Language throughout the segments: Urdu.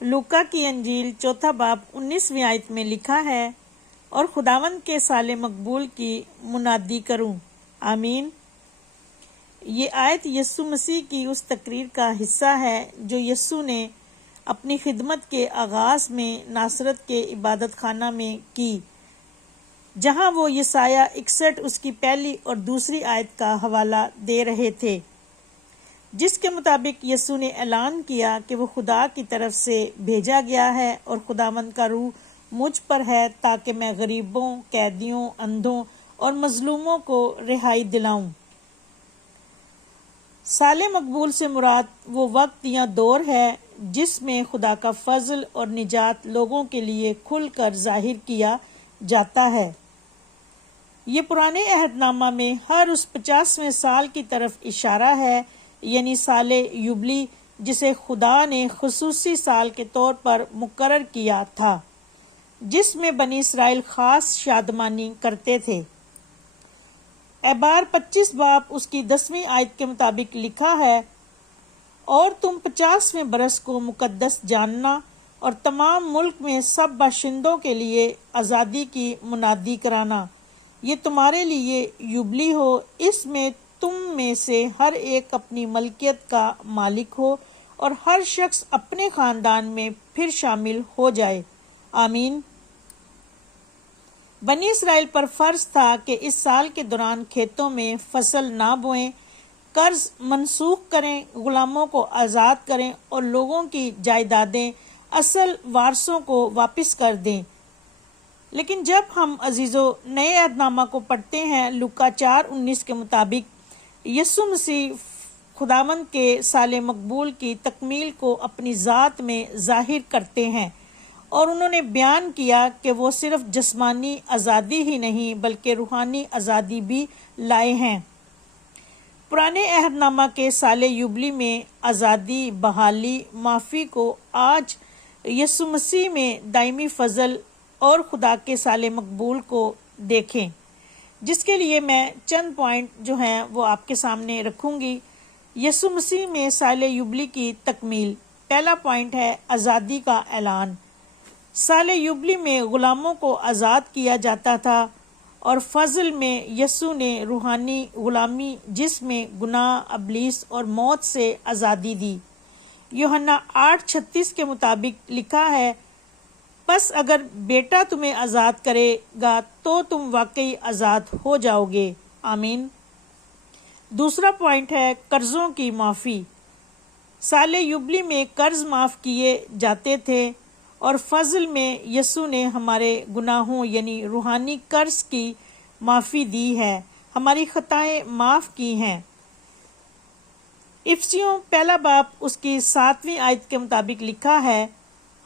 لوکا کی انجیل 4 باب 19ویں آیت میں لکھا ہے، اور خداوند کے سال مقبول کی منادی کروں، آمین۔ یہ آیت یسوع مسیح کی اس تقریر کا حصہ ہے جو یسوع نے اپنی خدمت کے آغاز میں ناصرت کے عبادت خانہ میں کی، جہاں وہ یسایہ 61 اس کی پہلی اور دوسری آیت کا حوالہ دے رہے تھے، جس کے مطابق یسوع نے اعلان کیا کہ وہ خدا کی طرف سے بھیجا گیا ہے اور خداوند کا روح مجھ پر ہے تاکہ میں غریبوں، قیدیوں، اندھوں اور مظلوموں کو رہائی دلاؤں۔ سال مقبول سے مراد وہ وقت یا دور ہے جس میں خدا کا فضل اور نجات لوگوں کے لیے کھل کر ظاہر کیا جاتا ہے۔ یہ پرانے عہد نامہ میں ہر اس 50ویں سال کی طرف اشارہ ہے، یعنی سال یوبلی، جسے خدا نے خصوصی سال کے طور پر مقرر کیا تھا، جس میں بنی اسرائیل خاص شادمانی کرتے تھے۔ اعبار 25 باب اس کی 10ویں آیت کے مطابق لکھا ہے، اور تم 50ویں برس کو مقدس جاننا اور تمام ملک میں سب باشندوں کے لیے آزادی کی منادی کرانا، یہ تمہارے لیے یوبلی ہو، اس میں تم میں سے ہر ایک اپنی ملکیت کا مالک ہو اور ہر شخص اپنے خاندان میں پھر شامل ہو جائے، آمین۔ بنی اسرائیل پر فرض تھا کہ اس سال کے دوران کھیتوں میں فصل نہ بوئیں، قرض منسوخ کریں، غلاموں کو آزاد کریں اور لوگوں کی جائیدادیں اصل وارثوں کو واپس کر دیں۔ لیکن جب ہم عزیزو نئے عہد نامہ کو پڑھتے ہیں، لوکا 4:19 کے مطابق یسوع مسیح خداوند کے سال مقبول کی تکمیل کو اپنی ذات میں ظاہر کرتے ہیں، اور انہوں نے بیان کیا کہ وہ صرف جسمانی آزادی ہی نہیں بلکہ روحانی آزادی بھی لائے ہیں۔ پرانے عہد نامہ کے سال یوبلی میں آزادی، بحالی، معافی کو آج یسوع مسیح میں دائمی فضل اور خدا کے سال مقبول کو دیکھیں، جس کے لیے میں چند پوائنٹ جو ہیں وہ آپ کے سامنے رکھوں گی۔ یسوع مسیح میں سال یوبلی کی تکمیل۔ پہلا پوائنٹ ہے آزادی کا اعلان۔ سال یوبلی میں غلاموں کو آزاد کیا جاتا تھا، اور فضل میں یسوع نے روحانی غلامی جس میں گناہ، ابلیس اور موت سے آزادی دی۔ یوحنا 8:36 کے مطابق لکھا ہے، پس اگر بیٹا تمہیں آزاد کرے گا تو تم واقعی آزاد ہو جاؤ گے، آمین۔ دوسرا پوائنٹ ہے قرضوں کی معافی۔ سال یوبلی میں قرض معاف کیے جاتے تھے، اور فضل میں یسوع نے ہمارے گناہوں یعنی روحانی قرض کی معافی دی ہے، ہماری خطائیں معاف کی ہیں۔ افسیوں 1 باب اس کی 7ویں آیت کے مطابق لکھا ہے،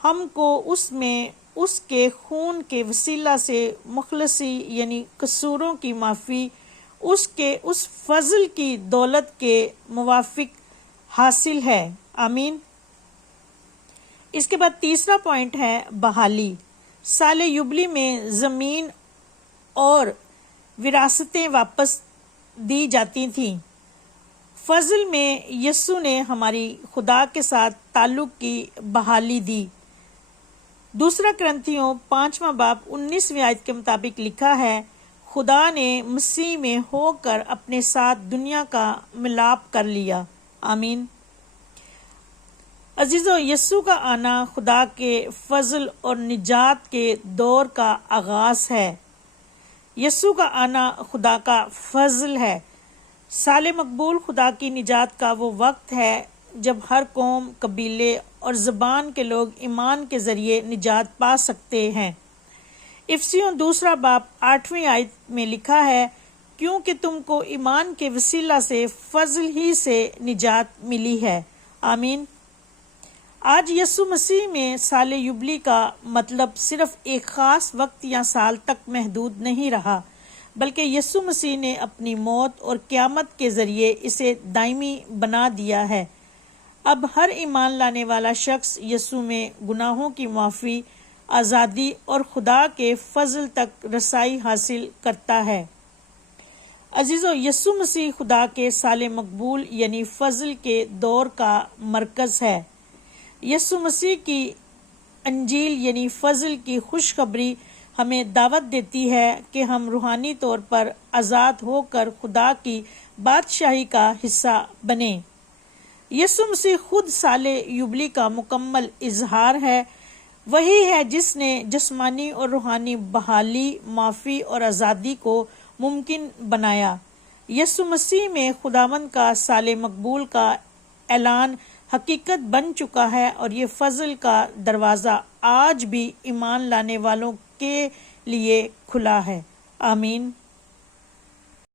ہم کو اس میں اس کے خون کے وسیلہ سے مخلصی یعنی قصوروں کی معافی اس کے اس فضل کی دولت کے موافق حاصل ہے، آمین۔ اس کے بعد تیسرا پوائنٹ ہے بحالی۔ سال یوبلی میں زمین اور وراثتیں واپس دی جاتی تھیں۔ فضل میں یسوع نے ہماری خدا کے ساتھ تعلق کی بحالی دی۔ دوسرا کرنتھیوں 5 باب 19ویں آیت کے مطابق لکھا ہے، خدا نے مسیح میں ہو کر اپنے ساتھ دنیا کا ملاپ کر لیا، آمین۔ عزیزو، یسوع کا آنا خدا کے فضل اور نجات کے دور کا آغاز ہے۔ یسوع کا آنا خدا کا فضل ہے۔ سال مقبول خدا کی نجات کا وہ وقت ہے جب ہر قوم، قبیلے اور زبان کے لوگ ایمان کے ذریعے نجات پا سکتے ہیں۔ افسیوں 2 باب 8ویں آیت میں لکھا ہے، کیونکہ تم کو ایمان کے وسیلہ سے فضل ہی سے نجات ملی ہے، آمین۔ آج یسوع مسیح میں سال یوبلی کا مطلب صرف ایک خاص وقت یا سال تک محدود نہیں رہا، بلکہ یسوع مسیح نے اپنی موت اور قیامت کے ذریعے اسے دائمی بنا دیا ہے۔ اب ہر ایمان لانے والا شخص یسوع میں گناہوں کی معافی، آزادی اور خدا کے فضل تک رسائی حاصل کرتا ہے۔ عزیزو، یسوع مسیح خدا کے سال مقبول یعنی فضل کے دور کا مرکز ہے۔ یسوع مسیح کی انجیل یعنی فضل کی خوشخبری ہمیں دعوت دیتی ہے کہ ہم روحانی طور پر آزاد ہو کر خدا کی بادشاہی کا حصہ بنیں۔ یسوع مسیح خود سال یوبلی کا مکمل اظہار ہے، وہی ہے جس نے جسمانی اور روحانی بحالی، معافی اور آزادی کو ممکن بنایا۔ یسوع مسیح میں خداوند کا سال مقبول کا اعلان حقیقت بن چکا ہے، اور یہ فضل کا دروازہ آج بھی ایمان لانے والوں کے لیے کھلا ہے۔ آمین۔